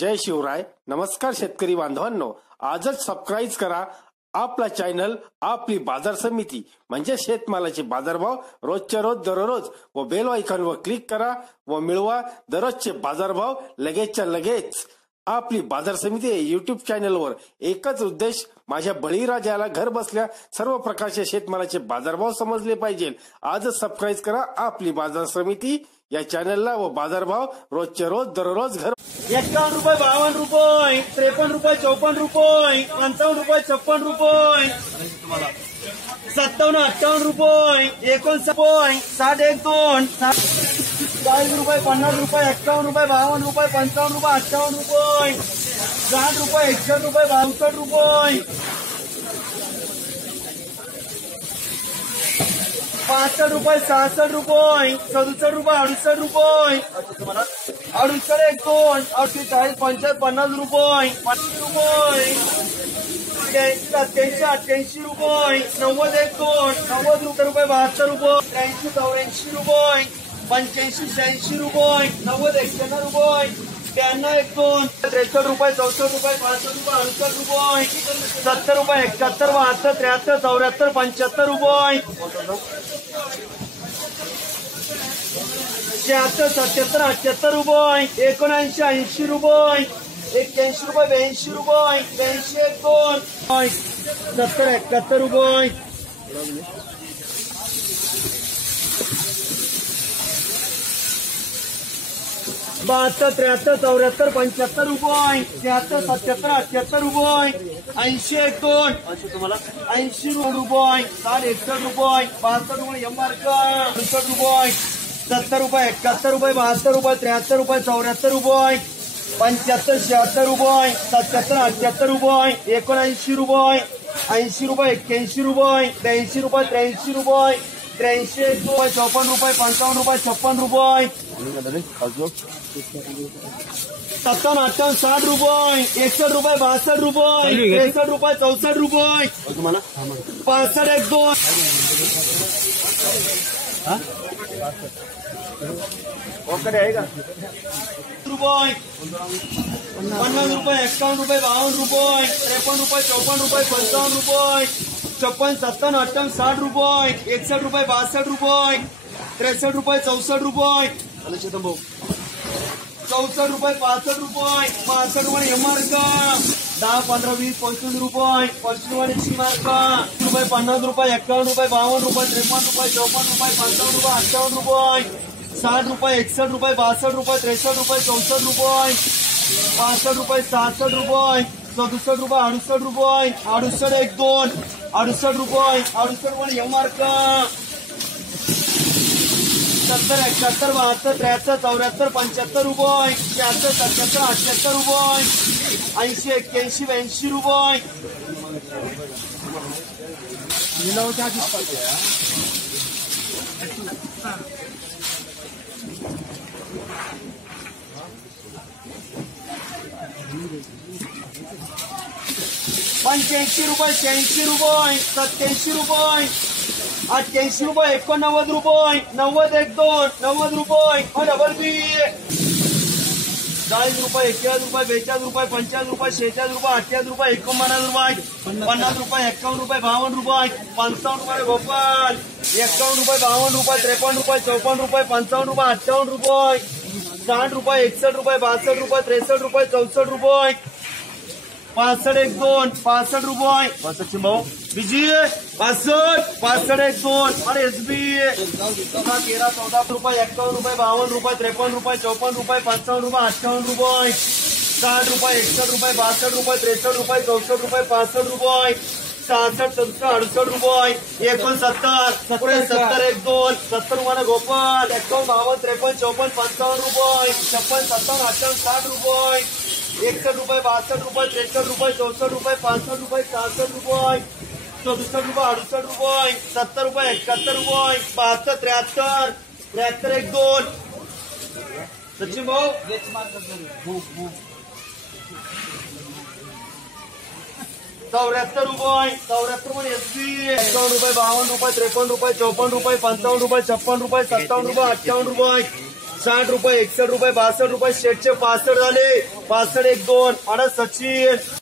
जय शिवराय. नमस्कार शेतकरी बांधवांनो, आजच सबस्क्राईब करा आपला चॅनल आपली बाजार समिती म्हणजे शेतमालाचे बाजारभाव रोजच्या रोज दररोज व बेल आयकॉनवर क्लिक करा व मिळवा दररोजचे बाजारभाव लगेचच्या लगेच. आपली बाजार समिती युट्यूब चॅनलवर एकच उद्देश, माझ्या बळीराजाला घर बसल्या सर्व प्रकारचे शेतमालाचे बाजारभाव समजले पाहिजे. आजच सबस्क्राईब करा आपली बाजार समिती या चॅनलला व बाजारभाव रोजच्या रोज दररोज घर. 51 रुपये, 52 रुपये, 53 रुपये, 54 रुपये, 55 रुपये, 56 रुपये, 57, 58 रुपये, 59 रुपये, 60, 1, 2, 40 रुपये, 50 रुपये, 51 रुपये, 52 रुपये, 55 रुपये, 58 रुपये, 60 रुपये, 61 रुपये, 62 रुपये, 65 रुपये, 66 रुपये, 67 रुपये, 68 रुपये, 68, 1, 2, 40, 50, 50 रुपये, 50 रुपये, 87, 88 रुपये, 90, 1, 2, 90 रुपये, 72 रुपये, 83, 84 रुपये, 85, 86 रुपये, 90, 91 रुपये, 92, 1, 2, 63 रुपये, 64 रुपये, 65 रुपये, 68 रुपये, 70 रुपये, 71, 72, 73, 74, 75 रुपये, 76, 77, 78 रुपये, 79, 80 रुपये, 81 रुपये, 82 रुपये, 82, 1, 2, 70, 71 रुपये, 72, 73, 74, 75 रुपये, 76, 77, 78 रुपये, 80, 1, 2, 80 रुपये, 60, 61 रुपये, 62 रुपये, 68 रुपये, 70 रुपये, 71 रुपये, 72 रुपये, 73 रुपये, 74 रुपये, 75, 76 रुपये, 77, 78 रुपये, 79 रुपये, 80 रुपये, 81 रुपये, 82 रुपये, 83 रुपये, 83, 54 रुपये, 55 रुपये, 56 रुपये, 57, 58, 60 रुपये, 61 रुपये, 62 रुपये, 63 रुपये, 64 रुपये, 65, 1, 2, आहे का रुपये, 50 रुपये, 51 रुपये, 52 रुपये, 53 रुपये, 54 रुपये, 55 रुपये, 56, 57, 58, 60 रुपये, 61 रुपये, 62 रुपये, 63 रुपये, 64 रुपये, 64 रुपये, 65 रुपये, 65 रुपये एमआरक 10, 15, 20, 25 रुपये, 25 रुपये सीमार्क रुपये, 50 रुपये, 51 रुपये, 52 रुपये, 53 रुपये, 54 रुपये, 55 रुपये, 58 रुपये, 60 रुपये, 61 रुपये, 62 रुपये, 63 रुपये, 64 रुपये, 65 रुपये, 67 रुपये, 67 रुपये, 68 रुपये, 68, 1, 2, 68 रुपये, 68 रुपये एमआरक 70, 71, 72, 73, 74, 75 रुपये, 76, 77, 78 रुपये, 80, 81, 82 रुपये, 85 रुपये, 86 रुपये, 87 रुपये, 88 रुपये, 89 रुपये, 90, 1, 2, 90 रुपये, डबल बी 40 रुपये, 41 रुपये, 42 रुपये, 50 रुपये, 46 रुपये, 28 रुपये, 49 रुपये, 50 रुपये, 51 रुपये, 52 रुपये, 55 रुपये गोपाल, 51 रुपये, 52 रुपये, 53 रुपये, 54 रुपये, 55 रुपये, 58 रुपये, 60 रुपये, 61 रुपये, 62 रुपये, 63 रुपये, 64 रुपये, 65, 1, 2, 65 रुपये, 65 भाऊ बीजी 65, 65, 1, 2 आणि एसबी 13, 14 रुपये, 51 रुपये, 52 रुपये, 53 रुपये, 54 रुपये, 55 रुपये, 58 रुपये, 60 रुपये, 61 रुपये, 62 रुपये, 63 रुपये, 64 रुपये, 65 रुपये, 66, 67, 68 रुपये, 69, 70, 1, 2, 70 रुपये गोपाल, 51, 52, 53, 54, 55 रुपये, 56, 57, 58, 60 रुपये, 61 रुपये, 62 रुपये, 63 रुपये, 64 रुपये, 65 रुपये, 66 रुपये, 67 रुपये, 68 रुपये, 70 रुपये, 71 रुपये, 72, 73, 1, 2 सचिन भाऊ 74 रुपये, 74 रुपये एसबी 51 रुपये, 52 रुपये, 53 रुपये, 54 रुपये, 55 रुपये, 56 रुपये, 57 रुपये, 58 रुपये, 60 रुपये 61 रुपये 62 रुपये शेटचे 65 झाले 65 1 2 8 सचिन